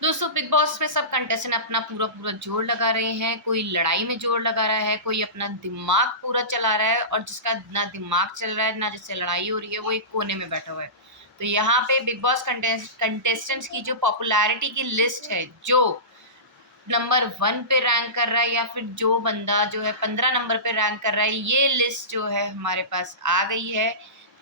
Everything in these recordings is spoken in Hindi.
दोस्तों बिग बॉस में सब कंटेस्टेंट अपना पूरा पूरा जोर लगा रहे हैं। कोई लड़ाई में जोर लगा रहा है, कोई अपना दिमाग पूरा चला रहा है, और जिसका ना दिमाग चल रहा है ना जिससे लड़ाई हो रही है वो एक कोने में बैठा हुआ है। तो यहाँ पे बिग बॉस कंटेस्टेंट्स की जो पॉपुलैरिटी की लिस्ट है, जो नंबर 1 पे रैंक कर रहा है या फिर जो बंदा जो है 15 नंबर पे रैंक कर रहा है, ये लिस्ट जो है हमारे पास आ गई है।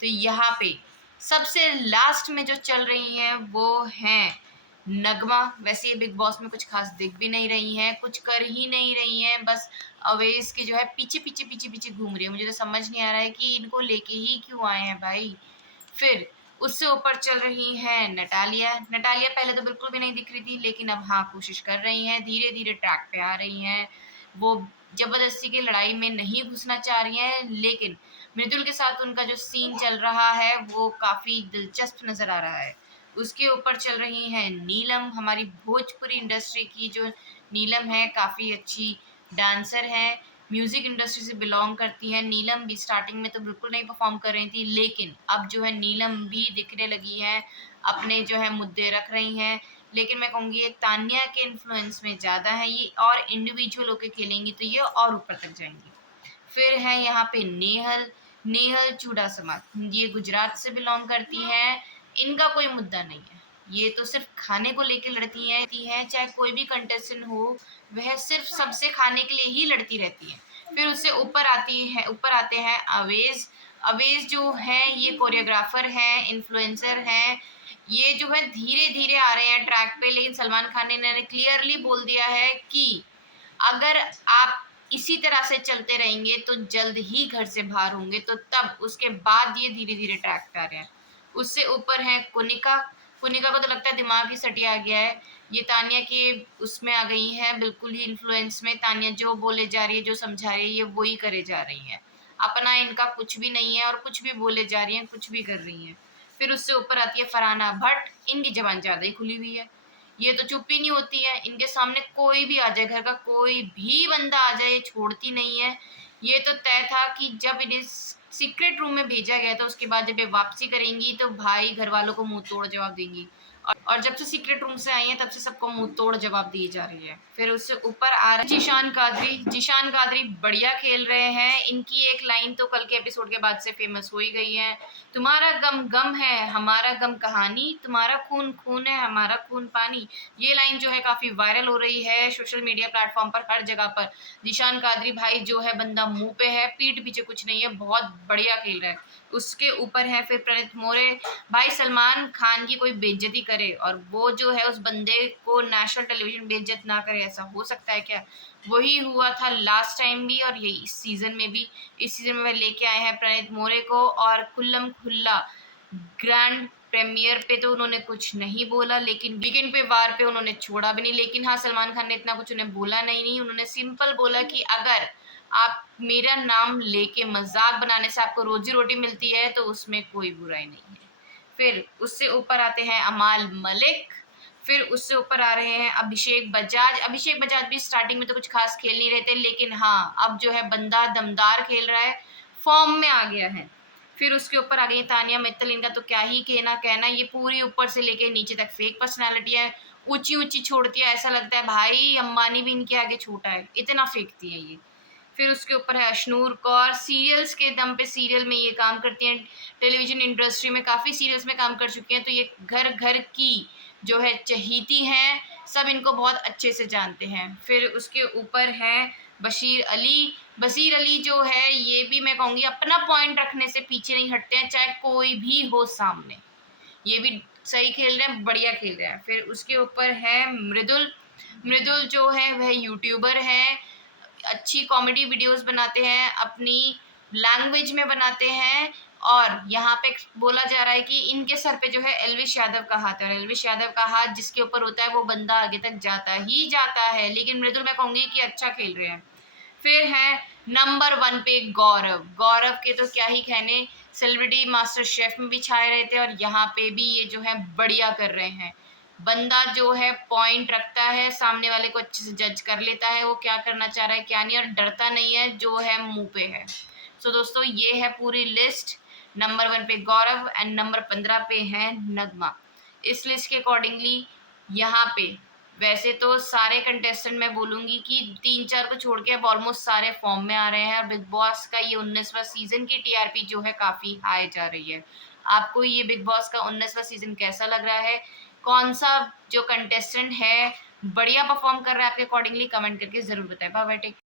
तो यहाँ पे सबसे लास्ट में जो चल रही हैं वो हैं नगमा। वैसे ये बिग बॉस में कुछ खास दिख भी नहीं रही हैं, कुछ कर ही नहीं रही हैं, बस अवेज के जो है पीछे पीछे पीछे पीछे घूम रही है। मुझे तो समझ नहीं आ रहा है कि इनको लेके ही क्यों आए हैं भाई। फिर उससे ऊपर चल रही हैं नटालिया। नटालिया पहले तो बिल्कुल भी नहीं दिख रही थी, लेकिन अब हाँ कोशिश कर रही हैं, धीरे धीरे ट्रैक पे आ रही हैं। वो जबरदस्ती की लड़ाई में नहीं घुसना चाह रही हैं, लेकिन मृदुल के साथ उनका जो सीन चल रहा है वो काफी दिलचस्प नजर आ रहा है। उसके ऊपर चल रही हैं नीलम, हमारी भोजपुरी इंडस्ट्री की जो नीलम है, काफी अच्छी डांसर है, म्यूजिक इंडस्ट्री से बिलोंग करती हैं। नीलम भी स्टार्टिंग में तो बिल्कुल नहीं परफॉर्म कर रही थी, लेकिन अब जो है नीलम भी दिखने लगी है, अपने जो है मुद्दे रख रही हैं। लेकिन मैं कहूँगी ये तान्या के इन्फ्लुएंस में ज़्यादा है, ये और इंडिविजुअल होकर खेलेंगी तो ये और ऊपर तक जाएंगी। फिर है यहाँ पे नेहल। नेहल चूड़ासमा, ये गुजरात से बिलोंग करती हैं। इनका कोई मुद्दा नहीं है, ये तो सिर्फ खाने को लेके लड़ती हैं, चाहे कोई भी कंटेस्टेंट हो वह सिर्फ सबसे खाने के लिए ही लड़ती रहती है। फिर उससे ऊपर आते हैं अवेज। अवेज जो है ये कोरियोग्राफर हैं, इन्फ्लुएंसर हैं। ये जो है धीरे धीरे आ रहे हैं ट्रैक पे, लेकिन सलमान खान ने क्लियरली बोल दिया है कि अगर आप इसी तरह से चलते रहेंगे तो जल्द ही घर से बाहर होंगे। तो तब उसके बाद ये धीरे धीरे ट्रैक पे आ रहे हैं। उससे ऊपर है कुनिका। कुनिका को तो लगता है दिमाग ही सटिया गया है, ये तान्या के उसमें आ गई हैं, बिल्कुल ही इन्फ्लुएंस में। तान्या जो बोले जा रही है, जो समझा रही है, ये वही करे जा रही है। अपना इनका कुछ भी नहीं है और कुछ भी बोले जा रही हैं, कुछ भी कर रही हैं। फिर उससे ऊपर आती है फरहाना भट्ट। इनकी जबान ज्यादा ही खुली हुई है, ये तो चुप ही नहीं होती है। इनके सामने कोई भी आ जाए, घर का कोई भी बंदा आ जाए, ये छोड़ती नहीं है। ये तो तय था कि जब इन्हें सीक्रेट रूम में भेजा गया था, उसके बाद जब ये वापसी करेंगी तो भाई घर वालों को मुंह तोड़ जवाब देंगी। और जब से सीक्रेट रूम से आई है तब से सबको मुंह तोड़ जवाब दी जा रही है। फिर उससे ऊपर आ रहा है जीशान कादरी। जीशान कादरी बढ़िया खेल रहे हैं। इनकी एक लाइन तो कल के एपिसोड के बाद से फेमस हो ही गई है, तुम्हारा गम गम है हमारा गम कहानी, तुम्हारा खून खून है हमारा खून पानी। ये लाइन जो है काफी वायरल हो रही है सोशल मीडिया प्लेटफॉर्म पर, हर जगह पर। जीशान कादरी भाई जो है बंदा मुंह पे है, पीठ पीछे कुछ नहीं है, बहुत बढ़िया खेल रहा है। उसके ऊपर है फिर प्रणीत मोरे। भाई सलमान खान की कोई बेइज्जती करे और वो जो है उस बंदे को नेशनल टेलीविजन बेइज्जत ना करे, ऐसा हो सकता है क्या? वही हुआ था लास्ट टाइम भी और यही इस सीजन में भी। इस सीजन में वह लेके आए हैं प्रणीत मोरे को, और खुल्लम खुल्ला ग्रैंड प्रीमियर पे तो उन्होंने कुछ नहीं बोला, लेकिन वीकेंड पे वार पे उन्होंने छोड़ा भी नहीं। लेकिन हाँ, सलमान खान ने इतना कुछ उन्हें बोला नहीं, उन्होंने सिंपल बोला कि अगर आप मेरा नाम लेके मजाक बनाने से आपको रोजी रोटी मिलती है तो उसमें कोई बुराई नहीं है। फिर उससे ऊपर आते हैं अमाल मलिक। फिर उससे ऊपर आ रहे हैं अभिषेक बजाज। अभिषेक बजाज भी स्टार्टिंग में तो कुछ खास खेल नहीं रहे थे, लेकिन हाँ अब जो है बंदा दमदार खेल रहा है, फॉर्म में आ गया है। फिर उसके ऊपर आ गई तानिया मित्तल। इनका तो क्या ही कहना, ये पूरी ऊपर से लेके नीचे तक फेक पर्सनैलिटी है। ऊंची ऊंची छोड़ती है, ऐसा लगता है भाई अंबानी भी इनके आगे छोटा है, इतना फेंकती है ये। फिर उसके ऊपर है अशनूर कौर। सीरियल्स के दम पे सीरियल में ये काम करती हैं, टेलीविजन इंडस्ट्री में काफ़ी सीरियल्स में काम कर चुकी हैं, तो ये घर घर की जो है चहेती हैं, सब इनको बहुत अच्छे से जानते हैं। फिर उसके ऊपर है बशीर अली। बशीर अली जो है ये भी मैं कहूँगी अपना पॉइंट रखने से पीछे नहीं हटते हैं, चाहे कोई भी हो सामने। ये भी सही खेल रहे हैं, बढ़िया खेल रहे हैं। फिर उसके ऊपर है मृदुल। मृदुल जो है वह यूट्यूबर है, अच्छी कॉमेडी वीडियोस बनाते हैं, अपनी लैंग्वेज में बनाते हैं। और यहाँ पे बोला जा रहा है कि इनके सर पे जो है एल्विश यादव का हाथ है, और एल्विश यादव का हाथ जिसके ऊपर होता है वो बंदा आगे तक जाता ही जाता है। लेकिन मृदुल मैं कहूंगी कि अच्छा खेल रहे हैं। फिर है नंबर 1 पे गौरव। गौरव के तो क्या ही कहने, सेलिब्रिटी मास्टर शेफ में भी छाए रहे थे और यहाँ पे भी ये जो है बढ़िया कर रहे हैं। बंदा जो है पॉइंट रखता है, सामने वाले को अच्छे से जज कर लेता है वो क्या करना चाह रहा है क्या नहीं, और डरता नहीं है, जो है मुंह पे है। सो दोस्तों ये है पूरी लिस्ट। नंबर 1 पे गौरव एंड नंबर 15 पे है नगमा। इस लिस्ट के अकॉर्डिंगली यहाँ पे वैसे तो सारे कंटेस्टेंट मैं बोलूँगी कि 3-4 को छोड़ के अब ऑलमोस्ट सारे फ़ॉर्म में आ रहे हैं और बिग बॉस का ये 19वाँ सीज़न की टीआरपी जो है काफ़ी हाई जा रही है। आपको ये बिग बॉस का 19वाँ सीज़न कैसा लग रहा है? कौन-सा जो कंटेस्टेंट है बढ़िया परफ़ॉर्म कर रहा है आपके अकॉर्डिंगली कमेंट करके ज़रूर बताएँ। Bye bye take